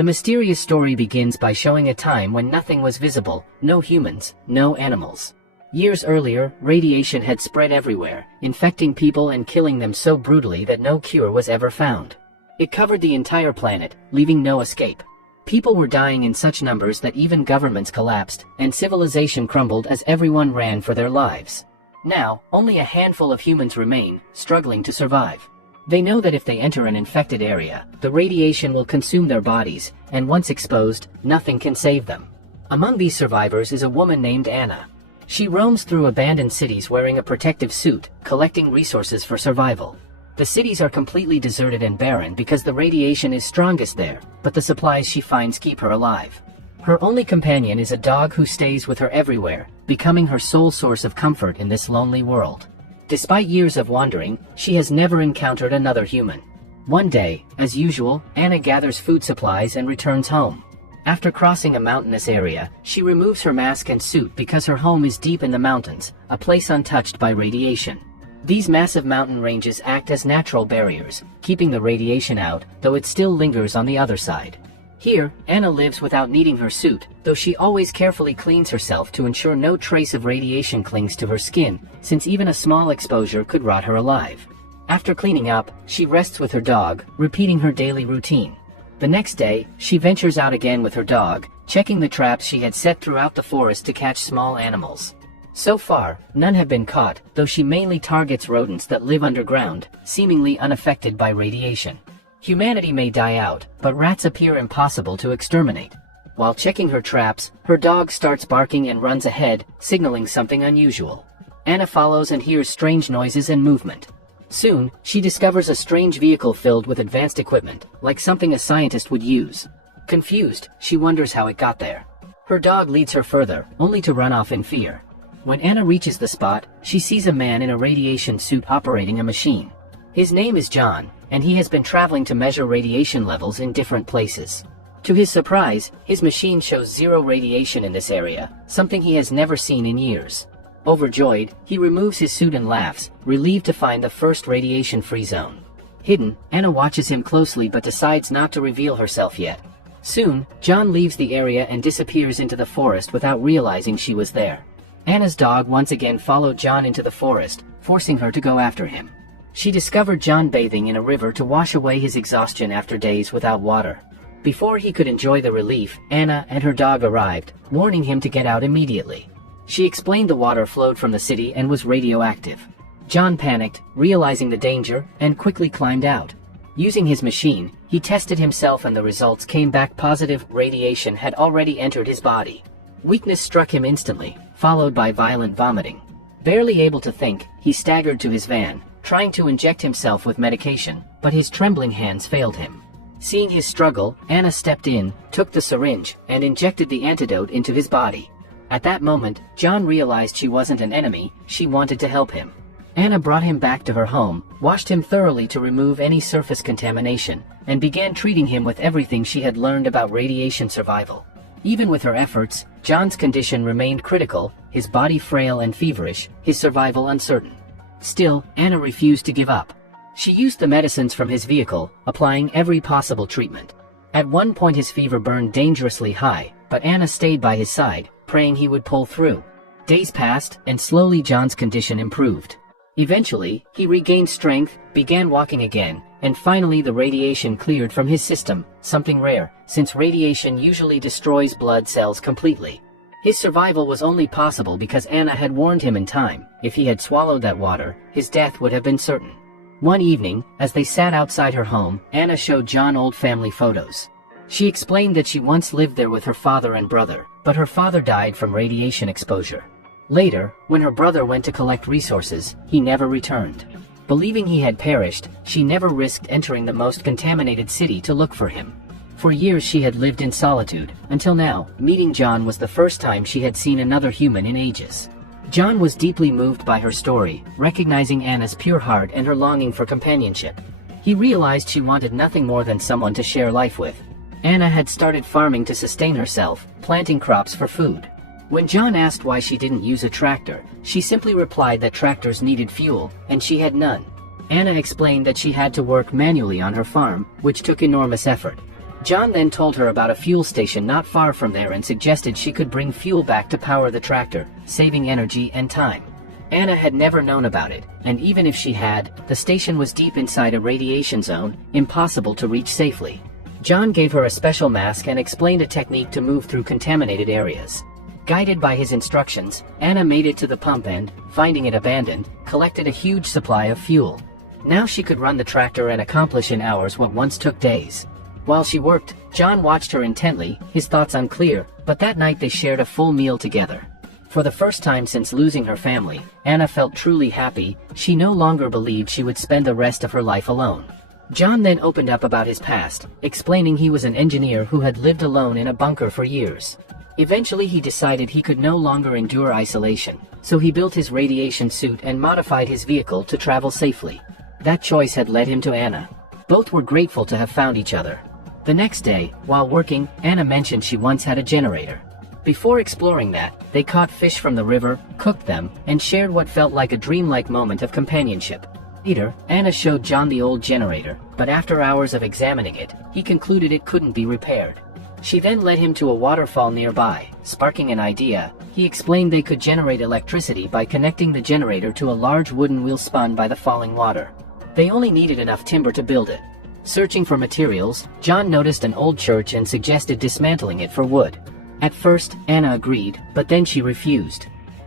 The mysterious story begins by showing a time when nothing was visible, no humans, no animals. Years earlier, radiation had spread everywhere, infecting people and killing them so brutally that no cure was ever found. It covered the entire planet, leaving no escape. People were dying in such numbers that even governments collapsed, and civilization crumbled as everyone ran for their lives. Now, only a handful of humans remain, struggling to survive. They know that if they enter an infected area, the radiation will consume their bodies, and once exposed, nothing can save them. Among these survivors is a woman named Anna. She roams through abandoned cities wearing a protective suit, collecting resources for survival. The cities are completely deserted and barren because the radiation is strongest there, but the supplies she finds keep her alive. Her only companion is a dog who stays with her everywhere, becoming her sole source of comfort in this lonely world. Despite years of wandering, she has never encountered another human. One day, as usual, Anna gathers food supplies and returns home. After crossing a mountainous area, she removes her mask and suit because her home is deep in the mountains, a place untouched by radiation. These massive mountain ranges act as natural barriers, keeping the radiation out, though it still lingers on the other side. Here, Anna lives without needing her suit, though she always carefully cleans herself to ensure no trace of radiation clings to her skin, since even a small exposure could rot her alive. After cleaning up, she rests with her dog, repeating her daily routine. The next day, she ventures out again with her dog, checking the traps she had set throughout the forest to catch small animals. So far, none have been caught, though she mainly targets rodents that live underground, seemingly unaffected by radiation. Humanity may die out, but rats appear impossible to exterminate. While checking her traps, her dog starts barking and runs ahead, signaling something unusual. Anna follows and hears strange noises and movement. Soon, she discovers a strange vehicle filled with advanced equipment, like something a scientist would use. Confused, she wonders how it got there. Her dog leads her further, only to run off in fear. When Anna reaches the spot, she sees a man in a radiation suit operating a machine. His name is John, and he has been traveling to measure radiation levels in different places. To his surprise, his machine shows zero radiation in this area, something he has never seen in years. Overjoyed, he removes his suit and laughs, relieved to find the first radiation-free zone. Hidden, Anna watches him closely but decides not to reveal herself yet. Soon, John leaves the area and disappears into the forest without realizing she was there. Anna's dog once again followed John into the forest, forcing her to go after him. She discovered John bathing in a river to wash away his exhaustion after days without water. Before he could enjoy the relief, Anna and her dog arrived, warning him to get out immediately. She explained the water flowed from the city and was radioactive. John panicked, realizing the danger, and quickly climbed out. Using his machine, he tested himself and the results came back positive. Radiation had already entered his body. Weakness struck him instantly, followed by violent vomiting. Barely able to think, he staggered to his van, trying to inject himself with medication, but his trembling hands failed him. Seeing his struggle, Anna stepped in, took the syringe, and injected the antidote into his body. At that moment, John realized she wasn't an enemy, she wanted to help him. Anna brought him back to her home, washed him thoroughly to remove any surface contamination, and began treating him with everything she had learned about radiation survival. Even with her efforts, John's condition remained critical, his body frail and feverish, his survival uncertain. Still, Anna refused to give up. She used the medicines from his vehicle, applying every possible treatment. At one point his fever burned dangerously high, but Anna stayed by his side, praying he would pull through. Days passed, and slowly John's condition improved. Eventually, he regained strength, began walking again, and finally the radiation cleared from his system, something rare, since radiation usually destroys blood cells completely. His survival was only possible because Anna had warned him in time. If he had swallowed that water, his death would have been certain. One evening, as they sat outside her home, Anna showed John old family photos. She explained that she once lived there with her father and brother, but her father died from radiation exposure. Later, when her brother went to collect resources, he never returned. Believing he had perished, she never risked entering the most contaminated city to look for him. For years she had lived in solitude, until now, meeting John was the first time she had seen another human in ages. John was deeply moved by her story, recognizing Anna's pure heart and her longing for companionship. He realized she wanted nothing more than someone to share life with. Anna had started farming to sustain herself, planting crops for food. When John asked why she didn't use a tractor, she simply replied that tractors needed fuel, and she had none. Anna explained that she had to work manually on her farm, which took enormous effort. John then told her about a fuel station not far from there and suggested she could bring fuel back to power the tractor, saving energy and time. Anna had never known about it, and even if she had, the station was deep inside a radiation zone, impossible to reach safely. John gave her a special mask and explained a technique to move through contaminated areas. Guided by his instructions, Anna made it to the pump and, finding it abandoned, collected a huge supply of fuel. Now she could run the tractor and accomplish in hours what once took days. While she worked, John watched her intently, his thoughts unclear, but that night they shared a full meal together. For the first time since losing her family, Anna felt truly happy. She no longer believed she would spend the rest of her life alone. John then opened up about his past, explaining he was an engineer who had lived alone in a bunker for years. Eventually he decided he could no longer endure isolation, so he built his radiation suit and modified his vehicle to travel safely. That choice had led him to Anna. Both were grateful to have found each other. The next day, while working, Anna mentioned she once had a generator. Before exploring that, they caught fish from the river, cooked them, and shared what felt like a dreamlike moment of companionship. Later, Anna showed John the old generator, but after hours of examining it, he concluded it couldn't be repaired. She then led him to a waterfall nearby, sparking an idea. He explained they could generate electricity by connecting the generator to a large wooden wheel spun by the falling water. They only needed enough timber to build it. Searching for materials, John noticed an old church and suggested dismantling it for wood. At first, Anna agreed, but then she refused.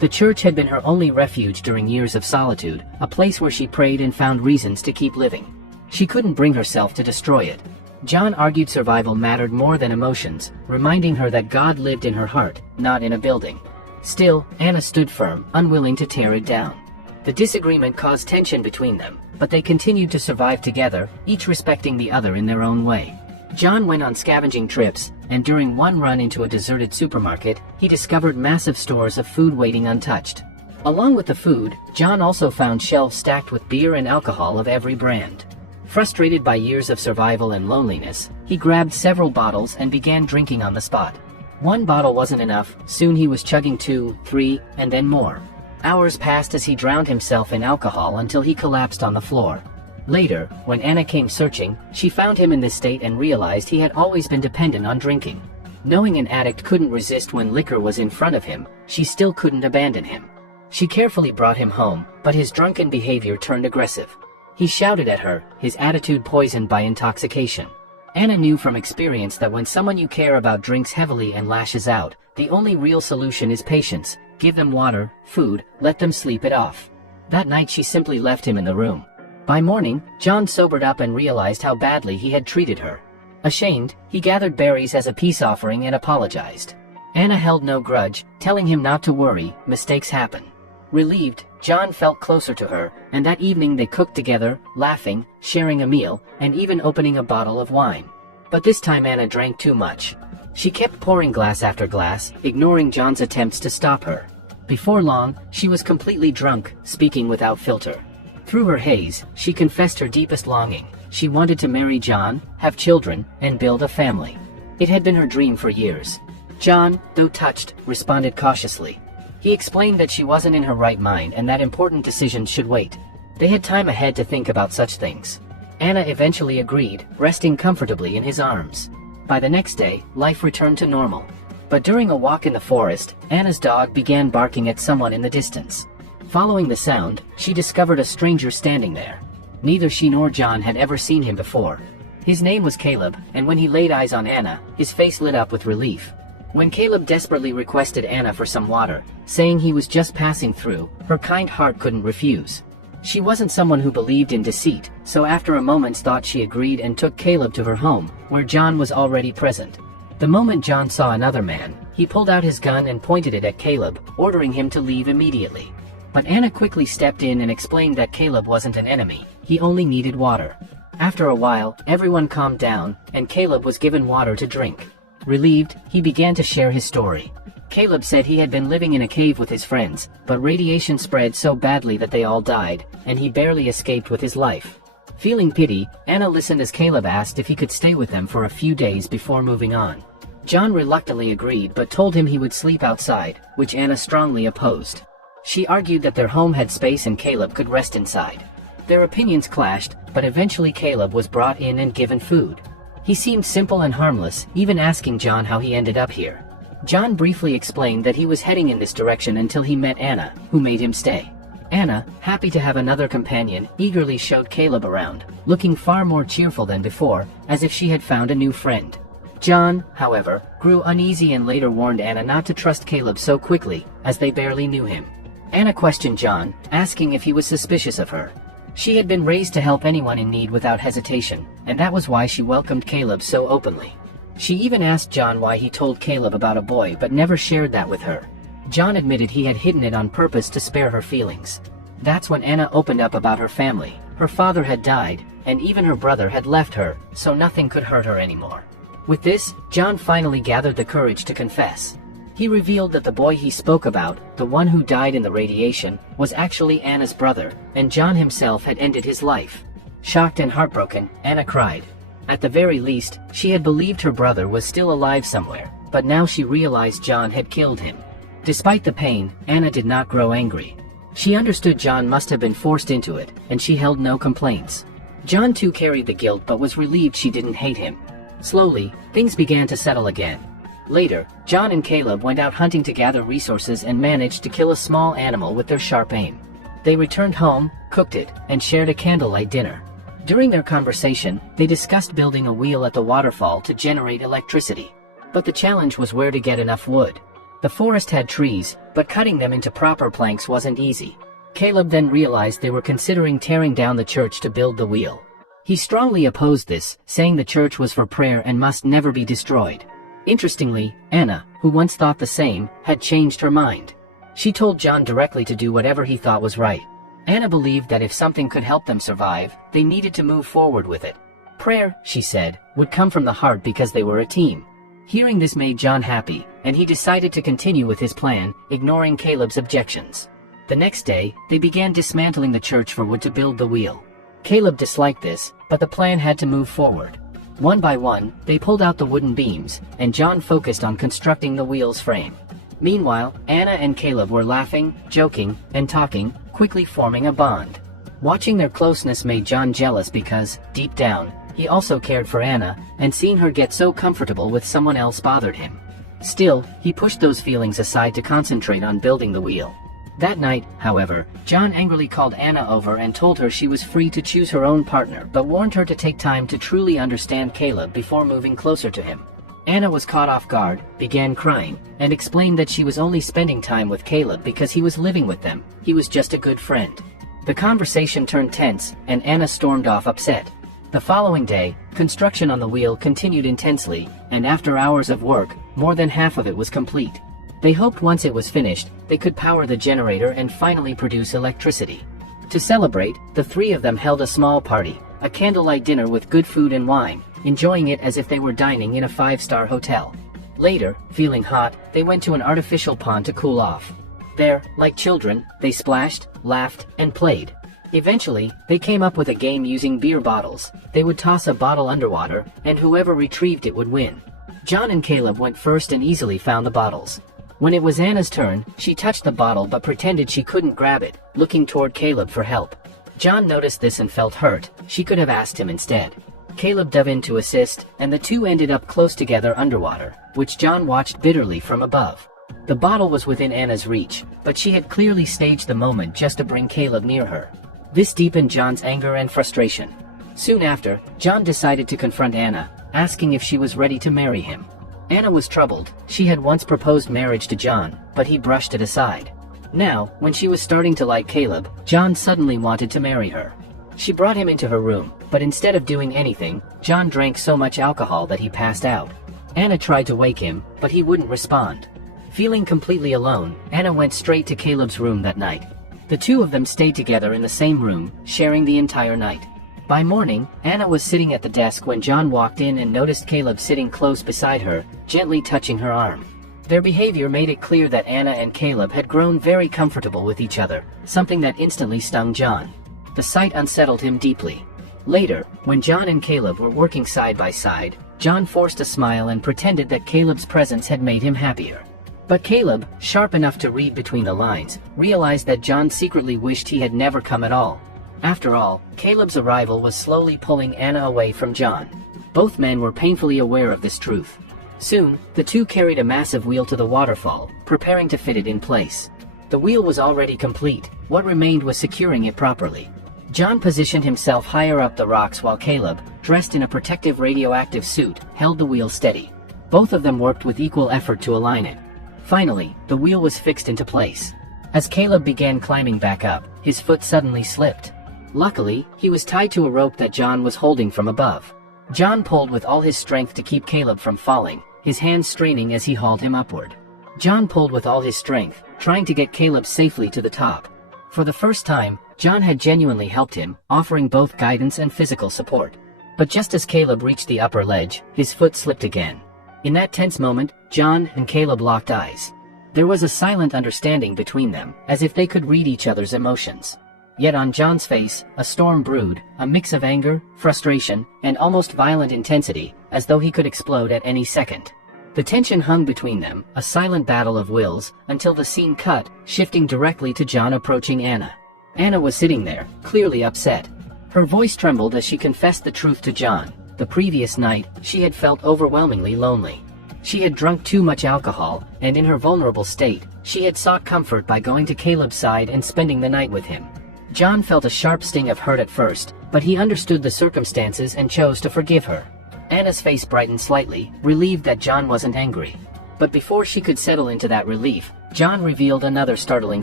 The church had been her only refuge during years of solitude, a place where she prayed and found reasons to keep living. She couldn't bring herself to destroy it. John argued survival mattered more than emotions, reminding her that God lived in her heart, not in a building. Still, Anna stood firm, unwilling to tear it down. The disagreement caused tension between them, but they continued to survive together, each respecting the other in their own way. John went on scavenging trips, and during one run into a deserted supermarket, he discovered massive stores of food waiting untouched. Along with the food, John also found shelves stacked with beer and alcohol of every brand. Frustrated by years of survival and loneliness, he grabbed several bottles and began drinking on the spot. One bottle wasn't enough, soon he was chugging 2, 3, and then more. Hours passed as he drowned himself in alcohol until he collapsed on the floor. Later, when Anna came searching, she found him in this state and realized he had always been dependent on drinking. Knowing an addict couldn't resist when liquor was in front of him, she still couldn't abandon him. She carefully brought him home, but his drunken behavior turned aggressive. He shouted at her, his attitude poisoned by intoxication. Anna knew from experience that when someone you care about drinks heavily and lashes out, the only real solution is patience. Give them water, food, let them sleep it off. That night she simply left him in the room. By morning, John sobered up and realized how badly he had treated her. Ashamed, he gathered berries as a peace offering and apologized. Anna held no grudge, telling him not to worry, mistakes happen. Relieved, John felt closer to her, and that evening they cooked together, laughing, sharing a meal, and even opening a bottle of wine. But this time Anna drank too much. She kept pouring glass after glass, ignoring John's attempts to stop her. Before long, she was completely drunk, speaking without filter. Through her haze, she confessed her deepest longing. She wanted to marry John, have children, and build a family. It had been her dream for years. John, though touched, responded cautiously. He explained that she wasn't in her right mind and that important decisions should wait. They had time ahead to think about such things. Anna eventually agreed, resting comfortably in his arms. By the next day, life returned to normal. But during a walk in the forest, Anna's dog began barking at someone in the distance. Following the sound, she discovered a stranger standing there. Neither she nor John had ever seen him before. His name was Caleb, and when he laid eyes on Anna, his face lit up with relief. When Caleb desperately requested Anna for some water, saying he was just passing through, her kind heart couldn't refuse. She wasn't someone who believed in deceit, so after a moment's thought she agreed and took Caleb to her home, where John was already present. The moment John saw another man, he pulled out his gun and pointed it at Caleb, ordering him to leave immediately. But Anna quickly stepped in and explained that Caleb wasn't an enemy, he only needed water. After a while, everyone calmed down, and Caleb was given water to drink. Relieved, he began to share his story. Caleb said he had been living in a cave with his friends, but radiation spread so badly that they all died, and he barely escaped with his life. Feeling pity, Anna listened as Caleb asked if he could stay with them for a few days before moving on. John reluctantly agreed but told him he would sleep outside, which Anna strongly opposed. She argued that their home had space and Caleb could rest inside. Their opinions clashed, but eventually Caleb was brought in and given food. He seemed simple and harmless, even asking John how he ended up here. John briefly explained that he was heading in this direction until he met Anna, who made him stay. Anna, happy to have another companion, eagerly showed Caleb around, looking far more cheerful than before, as if she had found a new friend. John, however, grew uneasy and later warned Anna not to trust Caleb so quickly, as they barely knew him. Anna questioned John, asking if he was suspicious of her. She had been raised to help anyone in need without hesitation, and that was why she welcomed Caleb so openly. She even asked John why he told Caleb about a boy but never shared that with her. John admitted he had hidden it on purpose to spare her feelings. That's when Anna opened up about her family. Her father had died, and even her brother had left her, so nothing could hurt her anymore. With this, John finally gathered the courage to confess. He revealed that the boy he spoke about, the one who died in the radiation, was actually Anna's brother, and John himself had ended his life. Shocked and heartbroken, Anna cried. At the very least, she had believed her brother was still alive somewhere, but now she realized John had killed him. Despite the pain, Anna did not grow angry. She understood John must have been forced into it, and she held no complaints. John too carried the guilt but was relieved she didn't hate him. Slowly, things began to settle again. Later, John and Caleb went out hunting to gather resources and managed to kill a small animal with their sharp aim. They returned home, cooked it, and shared a candlelight dinner. During their conversation, they discussed building a wheel at the waterfall to generate electricity. But the challenge was where to get enough wood. The forest had trees, but cutting them into proper planks wasn't easy. Caleb then realized they were considering tearing down the church to build the wheel. He strongly opposed this, saying the church was for prayer and must never be destroyed. Interestingly, Anna, who once thought the same, had changed her mind. She told John directly to do whatever he thought was right. Anna believed that if something could help them survive, they needed to move forward with it. Prayer, she said, would come from the heart because they were a team. Hearing this made John happy, and he decided to continue with his plan, ignoring Caleb's objections. The next day, they began dismantling the church for wood to build the wheel. Caleb disliked this, but the plan had to move forward. One by one, they pulled out the wooden beams, and John focused on constructing the wheel's frame. Meanwhile, Anna and Caleb were laughing, joking, and talking, quickly forming a bond. Watching their closeness made John jealous because, deep down, he also cared for Anna, and seeing her get so comfortable with someone else bothered him. Still, he pushed those feelings aside to concentrate on building the wheel. That night, however, John angrily called Anna over and told her she was free to choose her own partner but warned her to take time to truly understand Caleb before moving closer to him. Anna was caught off guard, began crying, and explained that she was only spending time with Caleb because he was living with them. He was just a good friend. The conversation turned tense, and Anna stormed off upset. The following day, construction on the wheel continued intensely, and after hours of work, more than half of it was complete. They hoped once it was finished, they could power the generator and finally produce electricity. To celebrate, the three of them held a small party, a candlelight dinner with good food and wine, enjoying it as if they were dining in a 5-star hotel. Later, feeling hot, they went to an artificial pond to cool off. There, like children, they splashed, laughed, and played. Eventually, they came up with a game using beer bottles. They would toss a bottle underwater, and whoever retrieved it would win. John and Caleb went first and easily found the bottles. When it was Anna's turn, she touched the bottle but pretended she couldn't grab it, looking toward Caleb for help. John noticed this and felt hurt. She could have asked him instead. Caleb dove in to assist, and the two ended up close together underwater, which John watched bitterly from above. The bottle was within Anna's reach, but she had clearly staged the moment just to bring Caleb near her. This deepened John's anger and frustration. Soon after, John decided to confront Anna, asking if she was ready to marry him. Anna was troubled. She had once proposed marriage to John, but he brushed it aside. Now, when she was starting to like Caleb, John suddenly wanted to marry her. She brought him into her room, but instead of doing anything, John drank so much alcohol that he passed out. Anna tried to wake him, but he wouldn't respond. Feeling completely alone, Anna went straight to Caleb's room that night. The two of them stayed together in the same room, sharing the entire night. By morning, Anna was sitting at the desk when John walked in and noticed Caleb sitting close beside her, gently touching her arm. Their behavior made it clear that Anna and Caleb had grown very comfortable with each other, something that instantly stung John. The sight unsettled him deeply. Later, when John and Caleb were working side by side, John forced a smile and pretended that Caleb's presence had made him happier. But Caleb, sharp enough to read between the lines, realized that John secretly wished he had never come at all. After all, Caleb's arrival was slowly pulling Anna away from John. Both men were painfully aware of this truth. Soon, the two carried a massive wheel to the waterfall, preparing to fit it in place. The wheel was already complete. What remained was securing it properly. John positioned himself higher up the rocks while Caleb, dressed in a protective radioactive suit, held the wheel steady. Both of them worked with equal effort to align it. Finally, the wheel was fixed into place. As Caleb began climbing back up, his foot suddenly slipped. Luckily, he was tied to a rope that John was holding from above. John pulled with all his strength to keep Caleb from falling, his hands straining as he hauled him upward. John pulled with all his strength, trying to get Caleb safely to the top. For the first time, John had genuinely helped him, offering both guidance and physical support. But just as Caleb reached the upper ledge, his foot slipped again. In that tense moment, John and Caleb locked eyes. There was a silent understanding between them, as if they could read each other's emotions. Yet on John's face, a storm brewed, a mix of anger, frustration, and almost violent intensity, as though he could explode at any second. The tension hung between them, a silent battle of wills, until the scene cut, shifting directly to John approaching Anna. Anna was sitting there, clearly upset. Her voice trembled as she confessed the truth to John. The previous night, she had felt overwhelmingly lonely. She had drunk too much alcohol, and in her vulnerable state, she had sought comfort by going to Caleb's side and spending the night with him. John felt a sharp sting of hurt at first, but he understood the circumstances and chose to forgive her. Anna's face brightened slightly, relieved that John wasn't angry. But before she could settle into that relief, John revealed another startling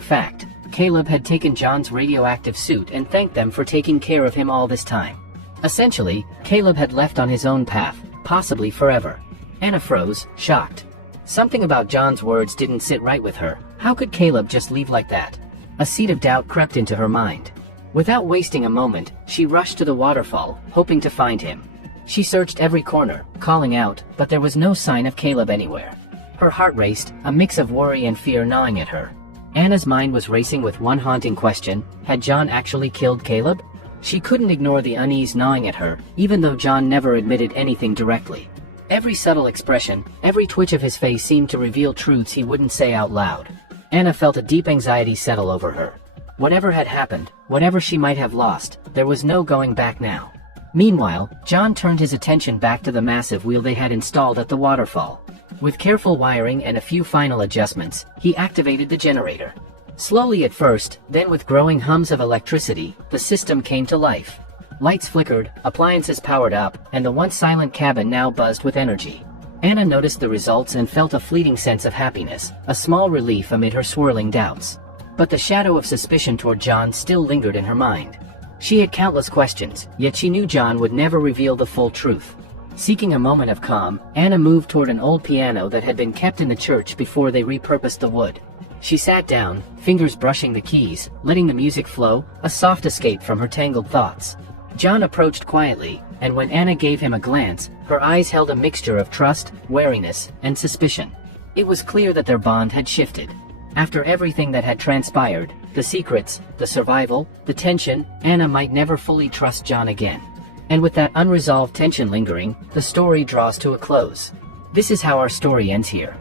fact. Caleb had taken John's radioactive suit and thanked them for taking care of him all this time. Essentially, Caleb had left on his own path, possibly forever. Anna froze, shocked. Something about John's words didn't sit right with her. How could Caleb just leave like that? A seed of doubt crept into her mind. Without wasting a moment, she rushed to the waterfall, hoping to find him. She searched every corner, calling out, but there was no sign of Caleb anywhere. Her heart raced, a mix of worry and fear gnawing at her. Anna's mind was racing with one haunting question: had John actually killed Caleb? She couldn't ignore the unease gnawing at her, even though John never admitted anything directly. Every subtle expression, every twitch of his face seemed to reveal truths he wouldn't say out loud. Anna felt a deep anxiety settle over her. Whatever had happened, whatever she might have lost, there was no going back now. Meanwhile, John turned his attention back to the massive wheel they had installed at the waterfall. With careful wiring and a few final adjustments, he activated the generator. Slowly at first, then with growing hums of electricity, the system came to life. Lights flickered, appliances powered up, and the once silent cabin now buzzed with energy. Anna noticed the results and felt a fleeting sense of happiness, a small relief amid her swirling doubts. But the shadow of suspicion toward John still lingered in her mind. She had countless questions, yet she knew John would never reveal the full truth. Seeking a moment of calm, Anna moved toward an old piano that had been kept in the church before they repurposed the wood. She sat down, fingers brushing the keys, letting the music flow, a soft escape from her tangled thoughts. John approached quietly, and when Anna gave him a glance, her eyes held a mixture of trust, wariness, and suspicion. It was clear that their bond had shifted. After everything that had transpired, the secrets, the survival, the tension, Anna might never fully trust John again. And with that unresolved tension lingering, the story draws to a close. This is how our story ends here.